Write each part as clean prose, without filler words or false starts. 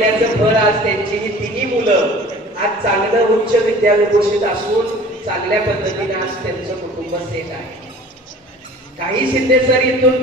मेहनतीचं फळ आज त्यांची ही तिन्ही मुलं आज चांगलं उच्च विद्याविभूषित असून चांगल्या पद्धतीने आज त्यांचं कुटुंब सेट आहे. काही शिंदे सर इथून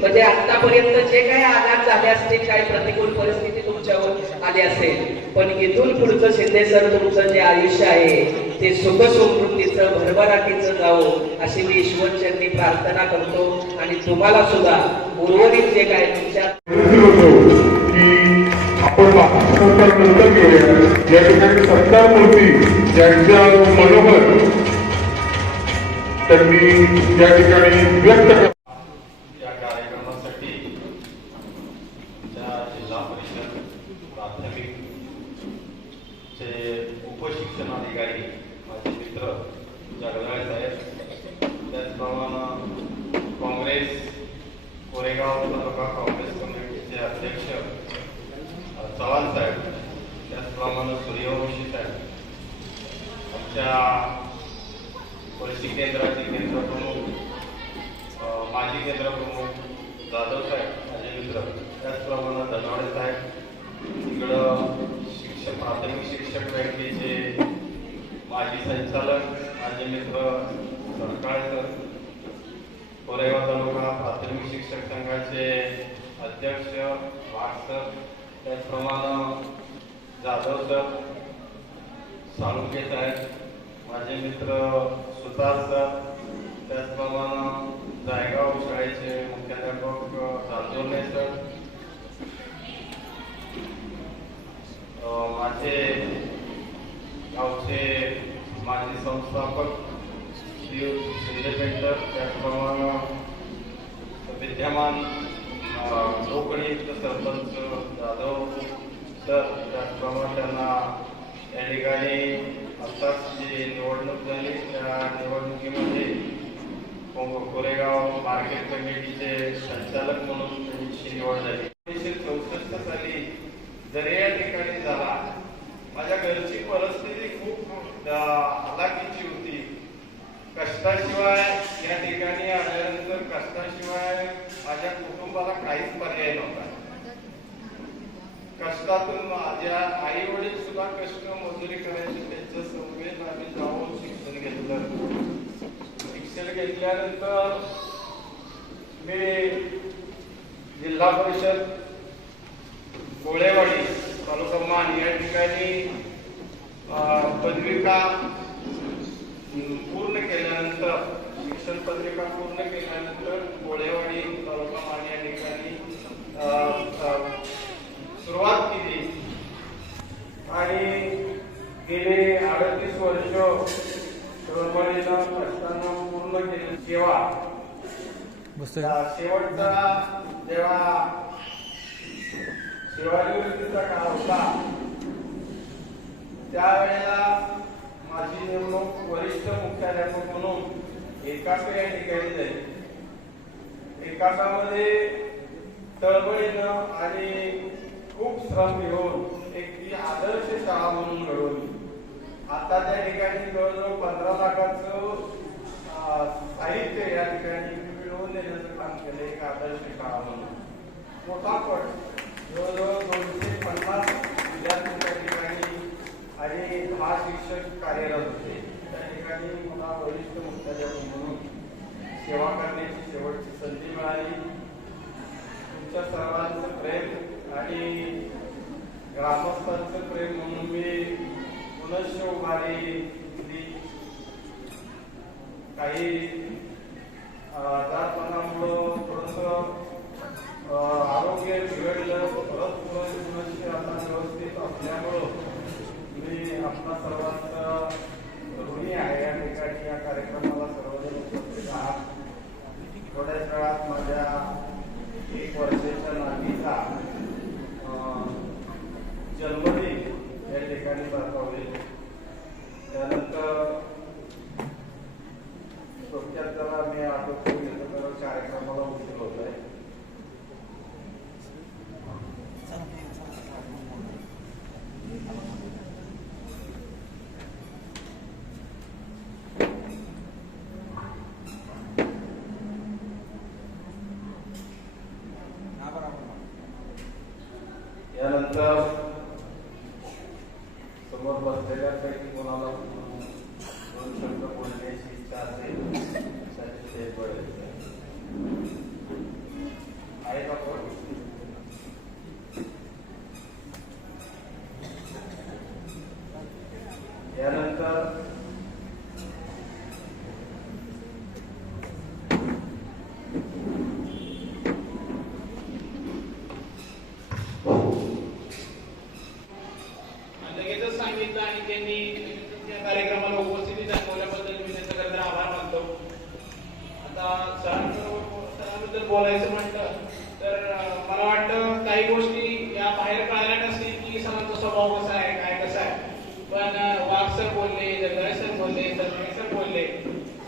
म्हणजे आतापर्यंत जे काही आघात झाले असतील, काही प्रतिकूल परिस्थिती तुमच्यावर आली असेल, पण इथून पुढचं शिंदे सर तुमचं जे आयुष्य आहे ते सुख समृद्धीचं भरभराटीचं जावो अशी मी ईश्वरचरणी प्रार्थना करतो. आणि तुम्हाला सुद्धा उर्वरित जे काय तुमच्या आपण नंतर घेऊया. या ठिकाणी सत्कार मूर्ती ज्यांच्या मनोगत त्यांनी या ठिकाणी व्यक्त या कार्यक्रमासाठी जिल्हा परिषद प्राथमिक चे उपशिक्षणाधिकारी माझे मित्र जगदाळे साहेब, त्याचप्रमाणे काँग्रेस कोरेगाव तालुका काँग्रेस कमिटीचे अध्यक्ष चव्हाण साहेब, त्याचप्रमाणे सूर्यवंशी साहेब, आमच्या कृषी केंद्राचे केंद्र प्रमुख माजी केंद्र प्रमुख जाधव साहेब माझे मित्र, त्याचप्रमाणे धनवाडे साहेब, इकडं प्राथमिक शिक्षक बँकेचे माजी संचालक माझे मित्र सरकाळे सर, कोरेगाव तालुका प्राथमिक शिक्षक संघाचे अध्यक्ष वाघ सर, त्याचप्रमाणे जाधव सर, साळुंके साहेब, माझे मित्र सुतार सर, त्याचप्रमाणे जायगाव शाळेचे मुख्याध्यापक चांदोरणे सर, माझे गावचे माजी संस्थापक शिंदे पेंटर, त्याचप्रमाणे विद्यमान लोकणी सरपंच जाधव सर, त्याचप्रमाणे त्यांना या ठिकाणी आत्ताच जी निवडणूक झाली त्या निवडणुकीमध्ये कोरेगाव मार्केट कमिटीचे संचालक म्हणून त्यांची निवड झाली. 1964 साली जर या ठिकाणी झाला, माझ्या घरची परिस्थिती खूप हलाखीची होती. कष्टाशिवाय या ठिकाणी आल्यानंतर कष्टाशिवाय माझ्या कुटुंबाला काहीच पर्याय नव्हता. कष्टातून माझ्या आई वडील सुद्धा कष्ट मजुरी करायची, त्यांचं संवेद आम्ही जाऊन शिक्षण घेतलं. शिक्षण घेतल्यानंतर मी जिल्हा परिषद गोळेवाडी तालुका मान या ठिकाणी पदविका पूर्ण केल्यानंतर, शिक्षण पदविका पूर्ण केल्यानंतर गोळेवाडी तालुका मान या ठिकाणी सुरुवात केली आणि गेले 38 वर्ष चळवळीला कष्टाने पूर्ण केली सेवा. शेवटचा जेव्हा सेवानिवृत्तीचा काळ होता त्यावेळेला माझी नेमणूक वरिष्ठ मुख्याध्यापक म्हणून एकाका या ठिकाणी झाली. एकाकामध्ये तळमळीनं आणि खूप श्रम घेऊन एक ती आदर्श शाळा म्हणून घडवली. आता त्या ठिकाणी जवळजवळ 15 लाखाचं साहित्य या ठिकाणी मिळवून देण्याचं काम केलं. एक आदर्श शाळा म्हणून मोठा पट जवळजवळ 250 विद्यार्थी त्या ठिकाणी आणि 10 शिक्षक कार्यरत होते. त्या ठिकाणी मला वरिष्ठ मुख्याध्यापक म्हणून सेवा करण्याची शेवटची संधी मिळाली. तुमच्या सर्वांचं प्रेम आणि ग्रामस्थांचं प्रेम म्हणून मी पुनश्च उभारी दिली. काही आजारपणामुळं थोडस आरोग्य बिघडलं, परत पुनश्च आता व्यवस्थित असल्यामुळं मी आपला सर्वांचा ऋणी आहे. या ठिकाणी या कार्यक्रमाला सर्वजण उपस्थित आहात. थोड्याच वेळात माझ्या 1 वर्षाच्या नातीचा जन्मदिन या ठिकाणी साजरा होईल. त्यानंतर थोडक्यात जरा मी आटोपून घेतो तर कार्यक्रमाला उशीर होत आहे. यानंतर समोर बसलेल्यापैकी कोणाला दोन शब्द बोलण्याची इच्छा असेल त्याचे ते बोलायचं आहे का कोण? यानंतर लगेचच सांगितलं आणि त्यांनी त्या कार्यक्रमाला उपस्थिती दाखवल्याबद्दल मी त्यांचा खरं तर आभार मानतो. आता सरांबद्दल बोलायचं म्हटलं तर मला वाटतं काही गोष्टी या बाहेर कळाल्या नसतील की सरांचा स्वभाव कसा आहे, काय कसा आहे. पण वाघ सर बोलले, जगदाळे सर बोलले, सरपंच सर बोलले,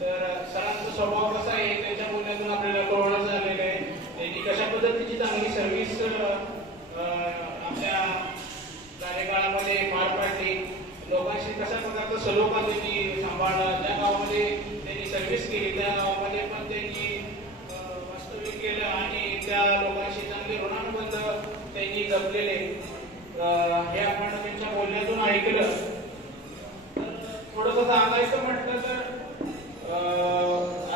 तर सरांचा स्वभाव कसा आहे त्यांच्या बोलण्यातून आपल्याला कळवणं झालेलं आहे. त्यांनी कशा पद्धतीची चांगली सर्व्हिस आपल्या कार्यकाळामध्ये पार पाडली, लोकांशी कशा प्रकारचा सलोखा त्यांनी सांभाळला, ज्या गावामध्ये त्यांनी सर्व्हिस केली त्या गावामध्ये पण त्यांनी वास्तविक केलं आणि त्या लोकांशी चांगले ऋणानुबंध त्यांनी जपलेले हे आपण त्यांच्या बोलण्यातून ऐकलं. थोडंसं सांगायचं म्हटलं तर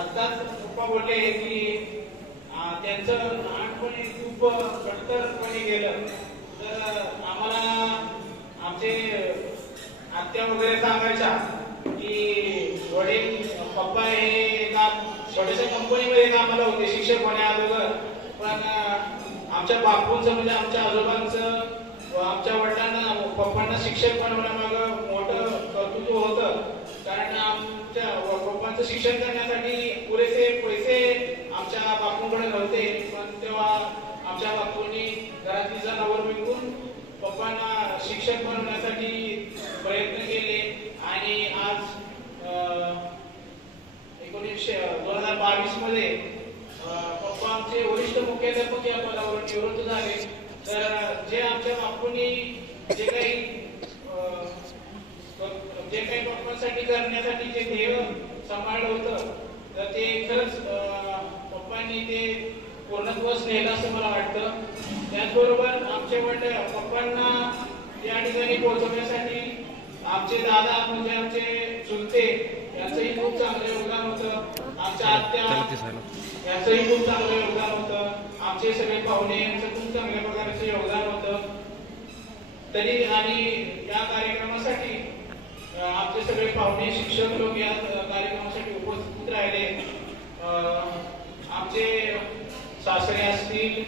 आत्ताच पप्पा बोलले की त्यांचं लहानपणी खूप कटतरपणे गेलं. तर आम्हाला आमचे आत्या वगैरे सांगायच्या की वडील पप्पा हे एका छोट्याशा कंपनीमध्ये कामाला होते शिक्षक होण्या अगोदर, पण आमच्या बापूंचं म्हणजे आमच्या आजोबांचं आमच्या वडिलांना पप्पांना शिक्षक बनवण्यामागं मोठं कर्तृत्व होतं. कारण आमच्या पप्पांचं शिक्षण करण्यासाठी पुरेसे पैसे आमच्या बापूंकडे नव्हते, पण तेव्हा आमच्या बापूंनी घरातली जनावर विकून पप्पांना शिक्षक बनवण्यासाठी प्रयत्न केले आणि आज 2022 मध्ये पप्पा आमचे वरिष्ठ मुख्याध्यापक या पदावर निवृत्त झाले. तर जे आमच्या बापूंनी जे काही पप्पांसाठी करण्यासाठी जे ध्येय सांभाळलं होतं तर ते खरंच पप्पांनी ते पूर्णत्वास नेलं असं मला वाटतं. त्याचबरोबर आमचे वडील पप्पांना या ठिकाणी पोहोचवण्यासाठी आमचे दादा म्हणजे आमचे चुलते यांचंही खूप चांगलं योगदान होतं. आमच्या आत्या यांचंही खूप चांगलं योगदान होतं. आमचे सगळे पाहुणे यांचं खूप चांगल्या प्रकारचं योगदान होतं. तरी आणि या कार्यक्रमासाठी आमचे सगळे पाहुणे शिक्षक लोक या कार्यक्रमासाठी उपस्थित राहिले. आमचे सासरे असतील,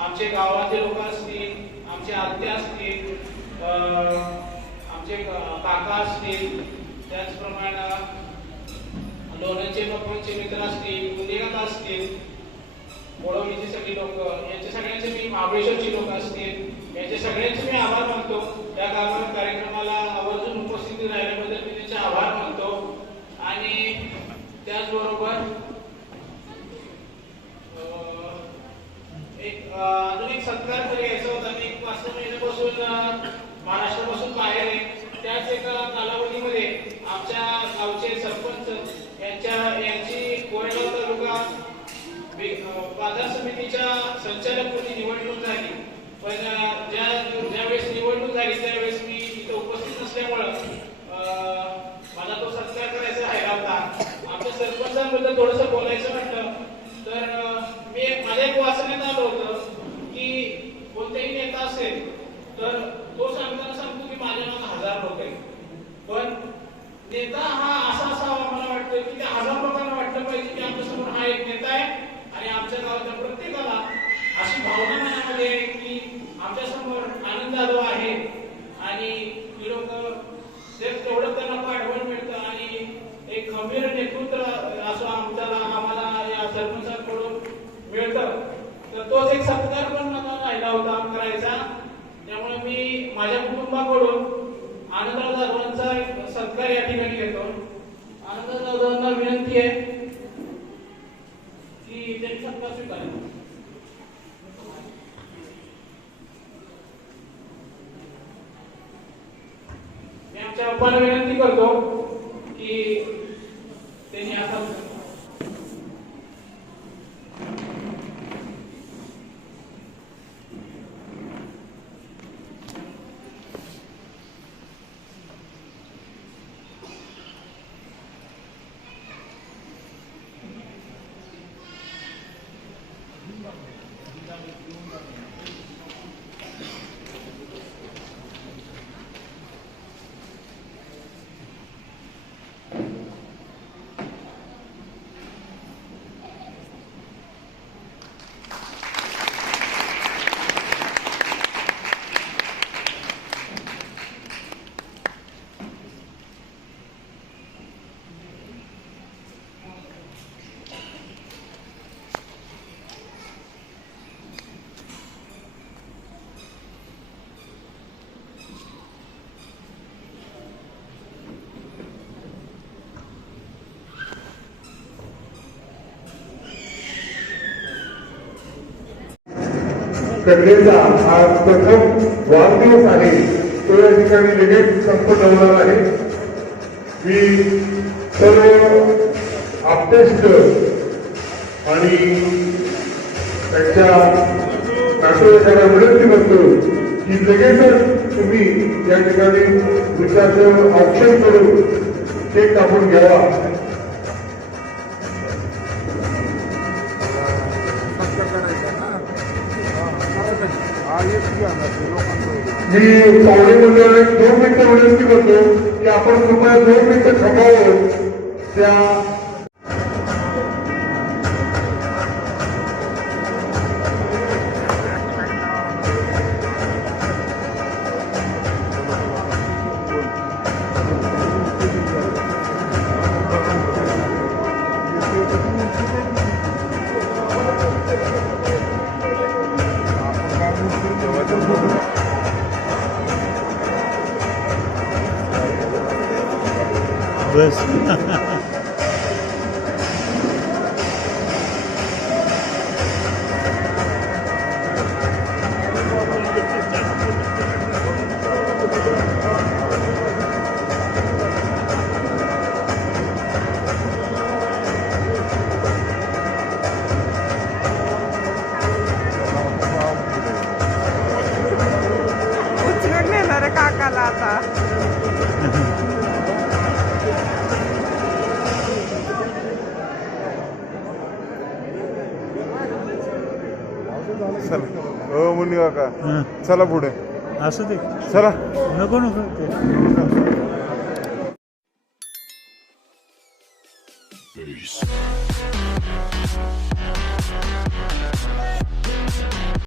आमचे गावाचे लोक असतील, आमचे आत्या असतील, आमचे काका असतील, त्याचप्रमाणे लोणचे पप्पांचे मित्र असतील, उदयकाका असतील, बोळवणीचे सगळे लोक, यांचे सगळ्यांचे मी महाबळेश्वरची लोक असतील, यांचे सगळ्यांचे मी आभार मानतो. या कार्यक्रमाला आवर्जून उपस्थिती राहिल्याबद्दल मी त्यांचे आभार मानतो. आणि त्याचबरोबर अजून एक सत्कार तरी घ्यायचा होता. मी 5 महिन्यापासून महाराष्ट्रापासून बाहेर आहे. त्याच एका कालावधीमध्ये आमच्या गावचे सरपंच यांची कोरेगाव तालुका बाजार समितीच्या संचालकपदी निवडणूक झाली. पण ज्यावेळेस निवडणूक झाली त्यावेळेस मी इथं उपस्थित नसल्यामुळं मला तो सत्कार करायचा राहिला होता. आमच्या सरपंचांबद्दल थोडंसं बोलायचं म्हटलं तर मी माझ्या एक वाचण्यात आलं होतं की कोणताही नेता असेल तर तो सांगताना सांगतो की माझ्या मागे 1000 लोक आहेत. पण नेता हा असा असावा मला वाटतं की त्या 1000 लोकांना वाटलं पाहिजे की आमच्या समोर हा एक नेता आहे आणि आमच्या गावाच्या प्रत्येकाला अशी भावना मनामध्ये आहे की आमच्या समोर आनंद जाधव आहे आणि ती लोक तेवढं त्यांना पाठवण मिळतं आणि एक खंबीर नेतृत्व असं आम्हाला या सरपंचांकडून मिळतं. तर तोच एक सत्कार पण मला राहिला होता करायचा. त्यामुळे मी माझ्या कुटुंबाकडून आनंदराव जाधवांचा एक सत्कार या ठिकाणी घेतो. आनंदराव जाधवांना विनंती आहे की त्यांनी सत्कार स्वीकारावा. मी आमच्या बाप्पाला विनंती करतो की त्यांनी आता कन्येचा आज प्रथम वाढदिवस आहे तो या ठिकाणी लगेच संपन्न होणार आहे. मी सर्व आप्तेष्ट आणि त्यांच्या नातेवाईकांना विनंती करतो की लगेचच तुम्ही या ठिकाणी वृक्षाचं औक्षण करून केक कापून घ्यावा. मी पाहुणे मंडळाला 2 मिनिटं विनंती करतो की आपण कृपया 2 मिनिटं थांबावं. त्या बस उचलून नेणार काकाला आता. चला हो मुनी काका हं. चला पुढे असं ते चला. नको नको ते Peace.